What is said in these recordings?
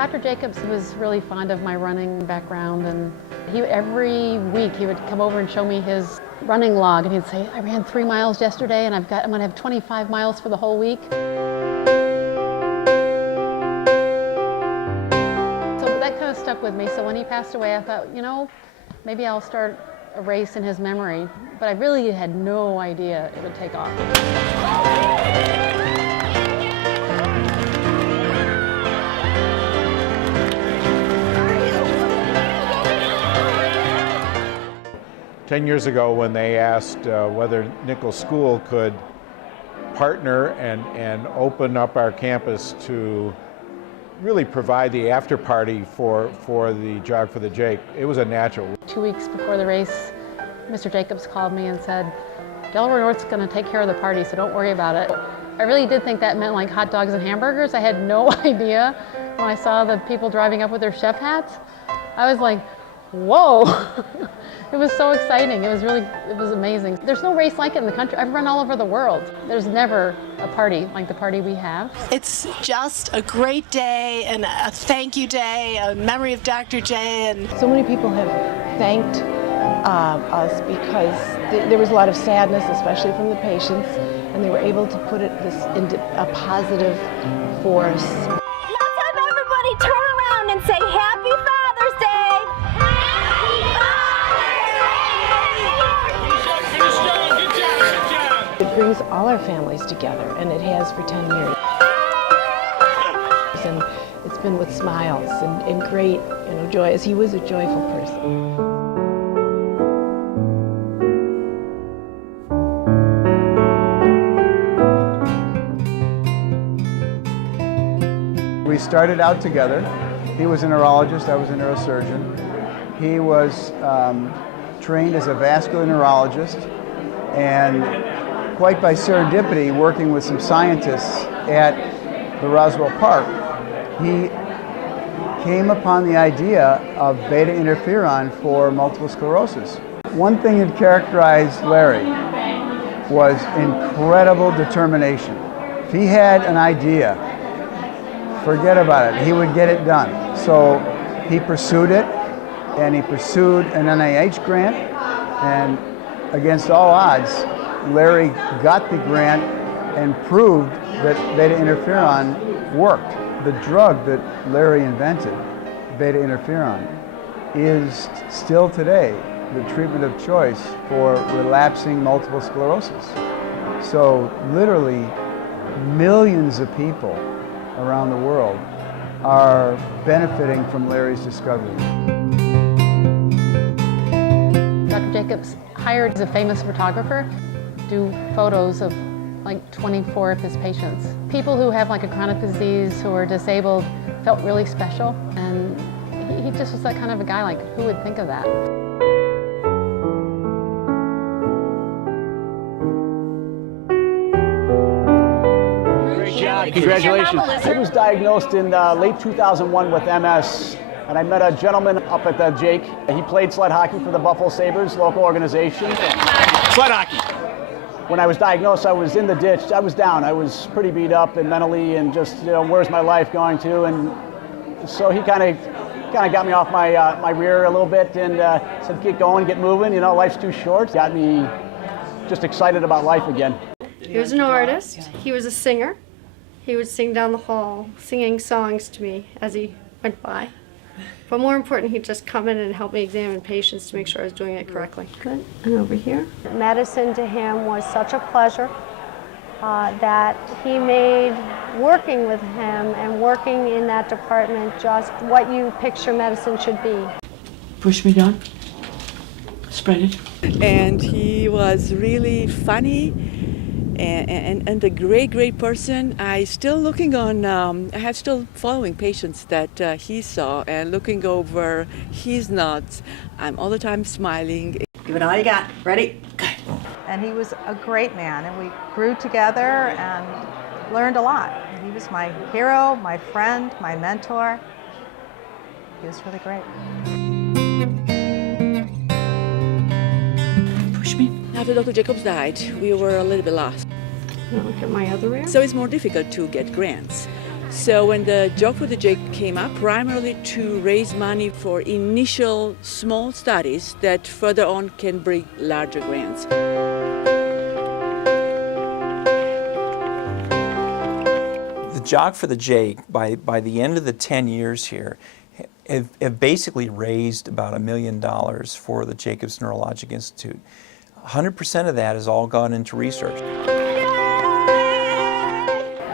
Dr. Jacobs was really fond of my running background, and every week he would come over and show me his running log, and he'd say, I ran 3 miles yesterday and I'm going to have 25 miles for the whole week. So that kind of stuck with me. So when he passed away, I thought, you know, maybe I'll start a race in his memory, but I really had no idea it would take off. 10 years ago, when they asked whether Nichols School could partner and open up our campus to really provide the after party for the Jog for the Jake, it was a natural. 2 weeks before the race, Mr. Jacobs called me and said, Delaware North's going to take care of the party, so don't worry about it. I really did think that meant like hot dogs and hamburgers. I had no idea. When I saw the people driving up with their chef hats, I was like, whoa. It was so exciting. It was amazing. There's no race like it in the country. I've run all over the world. There's never a party like the party we have. It's just a great day and a thank you day, a memory of Dr. J. And so many people have thanked us because there was a lot of sadness, especially from the patients, and they were able to put this into a positive force. Let's have everybody turn around and say Happy Father's Day! It brings all our families together, and it has for 10 years. And it's been with smiles and great, joy, as he was a joyful person. We started out together. He was a neurologist, I was a neurosurgeon. He was trained as a vascular neurologist, and quite by serendipity, working with some scientists at the Roswell Park, he came upon the idea of beta interferon for multiple sclerosis. One thing that characterized Larry was incredible determination. If he had an idea, forget about it, he would get it done. So he pursued it, and he pursued an NIH grant, and against all odds, Larry got the grant and proved that beta interferon worked. The drug that Larry invented, beta interferon, is still today the treatment of choice for relapsing multiple sclerosis. So literally millions of people around the world are benefiting from Larry's discovery. Dr. Jacobs hired a famous photographer to do photos of like 24 of his patients. People who have like a chronic disease, who are disabled, felt really special, and he just was that kind of a guy, like who would think of that? Congratulations. I was diagnosed in late 2001 with MS, and I met a gentleman up at the Jake. He played sled hockey for the Buffalo Sabres, local organization. Sled hockey. When I was diagnosed, I was in the ditch. I was down. I was pretty beat up and mentally, and just, where's my life going to? And so he kind of got me off my rear a little bit and said, get going, get moving. Life's too short. Got me just excited about life again. He was an artist. He was a singer. He would sing down the hall, singing songs to me as he went by. But more important, he'd just come in and help me examine patients to make sure I was doing it correctly. Good. And over here. Medicine to him was such a pleasure that he made working with him and working in that department just what you picture medicine should be. Push me down. Spread it. And he was really funny. And a great person. I still looking on, I have still following patients that he saw and looking over his notes. I'm all the time smiling. Give it all you got. Ready? Go. And he was a great man, and we grew together and learned a lot. He was my hero, my friend, my mentor. He was really great. Push me. After Dr. Jacobs died, we were a little bit lost. Now look at my other ear. So it's more difficult to get grants. So when the Jog for the Jake came up, primarily to raise money for initial small studies that further on can bring larger grants. The Jog for the Jake, by the end of the 10 years here, have basically raised about $1 million for the Jacobs Neurological Institute. 100% of that has all gone into research.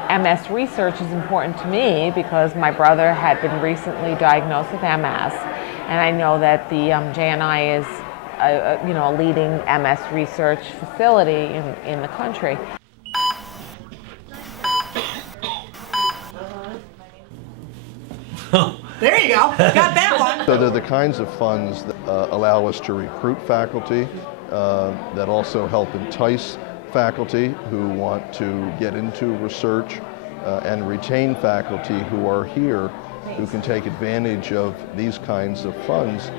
MS research is important to me because my brother had been recently diagnosed with MS, and I know that the JNI is a leading MS research facility in the country. There you go, got that one. So they're the kinds of funds that allow us to recruit faculty, that also help entice faculty who want to get into research, and retain faculty who are here who can take advantage of these kinds of funds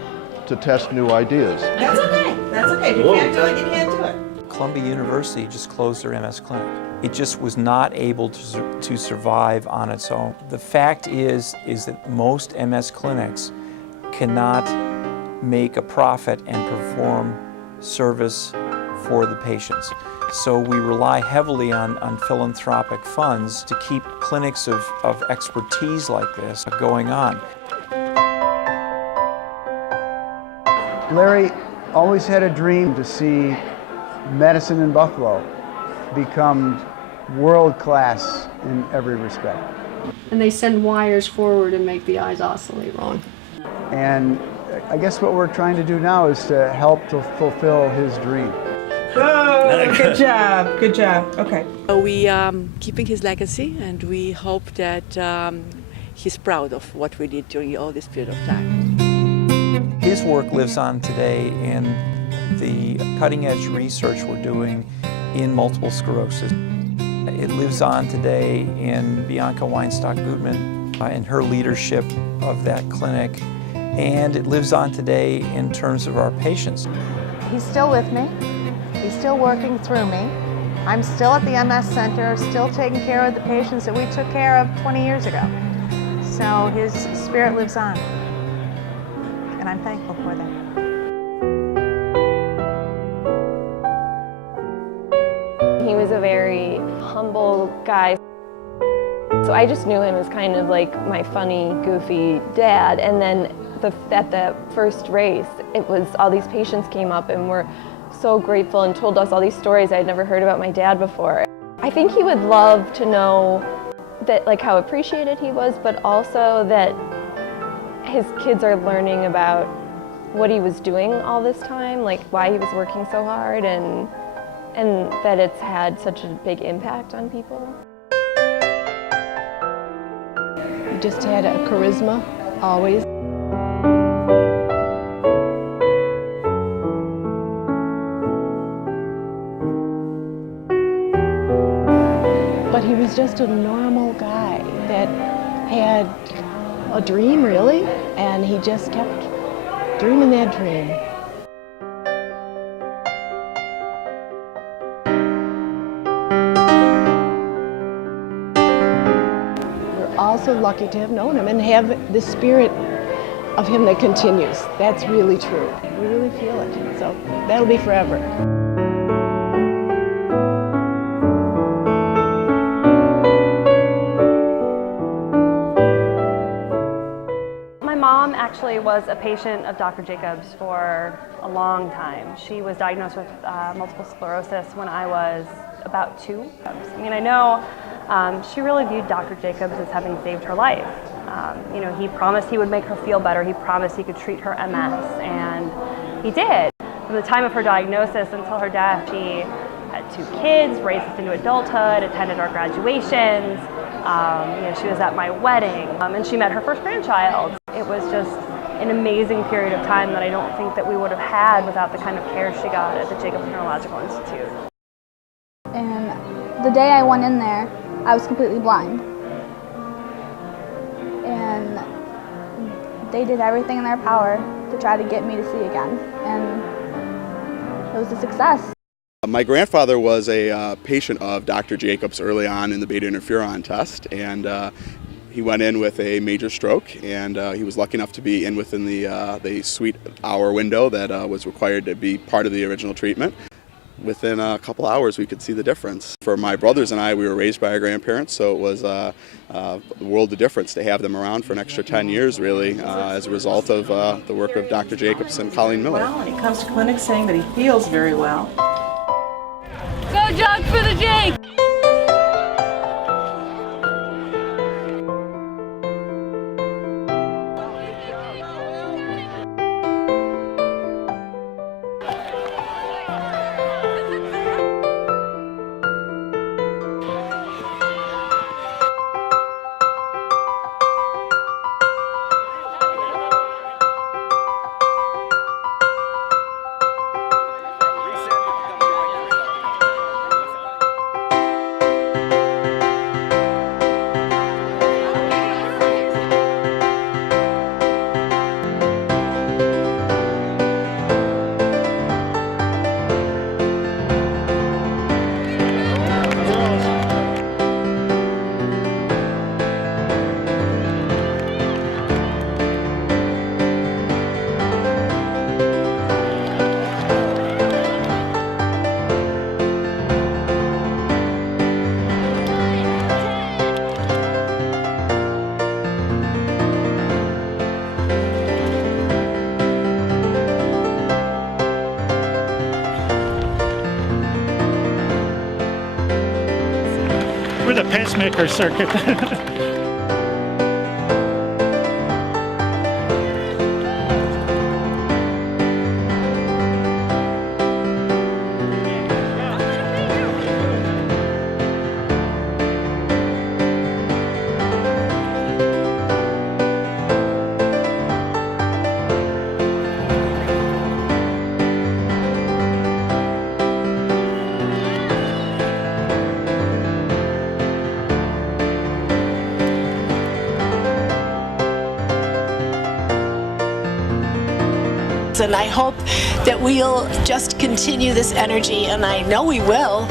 to test new ideas. That's okay, that's okay. If you can't do it, you can't do it. Columbia University just closed their MS clinic. It just was not able to survive on its own. The fact is that most MS clinics cannot make a profit and perform service for the patients. So we rely heavily on philanthropic funds to keep clinics of expertise like this going on. Larry always had a dream to see medicine in Buffalo become world-class in every respect. And they send wires forward and make the eyes oscillate wrong. And I guess what we're trying to do now is to help to fulfill his dream. Oh, good job, good job. Okay. We keeping his legacy, and we hope that he's proud of what we did during all this period of time. His work lives on today in the cutting-edge research we're doing in multiple sclerosis. It lives on today in Bianca Weinstock-Gutman and her leadership of that clinic, and it lives on today in terms of our patients. He's still with me. He's still working through me. I'm still at the MS Center, still taking care of the patients that we took care of 20 years ago. So his spirit lives on, and I'm thankful for that. He was a very humble guy. So I just knew him as kind of like my funny, goofy dad. And then at the first race, it was all these patients came up and were so grateful and told us all these stories I'd never heard about my dad before. I think he would love to know that, like, how appreciated he was, but also that his kids are learning about what he was doing all this time, like why he was working so hard, and that it's had such a big impact on people. He just had a charisma, always. But he was just a normal guy that had a dream, really, and he just kept dreaming that dream. We're also lucky to have known him and have the spirit of him that continues. That's really true. We really feel it, so that'll be forever. Actually was a patient of Dr. Jacobs for a long time. She was diagnosed with multiple sclerosis when I was about 2. I mean, I know she really viewed Dr. Jacobs as having saved her life. You know, he promised he would make her feel better. He promised he could treat her MS, and he did. From the time of her diagnosis until her death, she had 2 kids, raised us into adulthood, attended our graduations. You know, she was at my wedding, and she met her first grandchild. It was just an amazing period of time that I don't think that we would have had without the kind of care she got at the Jacobs Neurological Institute. And the day I went in there, I was completely blind. And they did everything in their power to try to get me to see again. And it was a success. My grandfather was a patient of Dr. Jacobs early on in the beta interferon test, and He went in with a major stroke, and he was lucky enough to be in within the sweet hour window that was required to be part of the original treatment. Within a couple hours, we could see the difference. For my brothers and I, we were raised by our grandparents, so it was a world of difference to have them around for an extra 10 years, really, as a result of the work of Dr. Jacobs and Colleen Miller. Well, and he comes to clinic saying that he feels very well. Go jog for the Jake! We're the pacemaker circuit. And I hope that we'll just continue this energy, and I know we will.